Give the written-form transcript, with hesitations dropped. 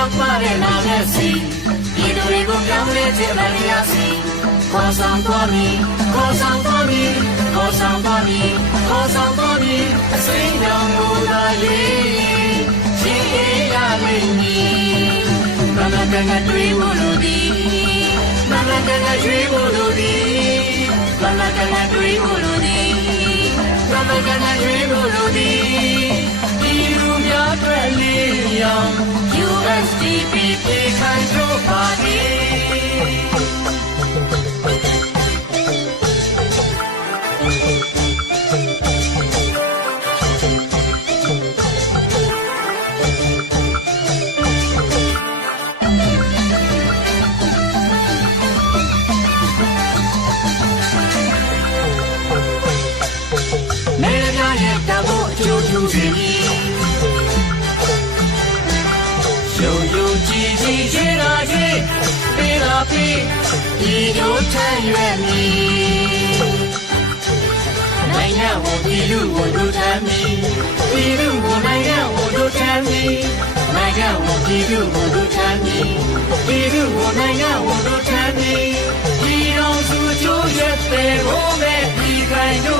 ရောက်ပါတဲ့နာနဲ့စီဒီတို့တွေကိုပြောင်းလဲခြင်းမရစီခေါ်ဆောင်သွားမည်ခေါ်ဆောင်သွားမည်ခေါ်ဆောင်သွားမည်ခေါ်ဆောင်သွားမည်အစိမ်းရောင်ကိုသာလေးရှင်ရရလိမ့်မည်မမကငါတွေးဖို့လိုသည်မမကငါရွေးဖို့လိုသည်မမကငါတွေးဖို့လိုသည်မမကငါရွေးဖို့လိုသည်ဒီလူများအတွက်လေးရောင် USDP ခိုင်ထုတ်ပါသည်ဒီတို့ထမ်းရွယ်မည်နိုင်ငံကိုပြည်သူကိုတို့ထမ်းမည်ပြည်သူကိုနိုင်ငံကိုတို့ထမ်းမည်နိုင်ငံကိုပြည်သူကိုတို့ထမ်းမည်ပြည်သူကိုနိုင်ငံကိုတို့ထမ်းမည်ဒီတော်စုချိုးရက်တဲ့ဘုံမဲ့ဒီခိုင်တို့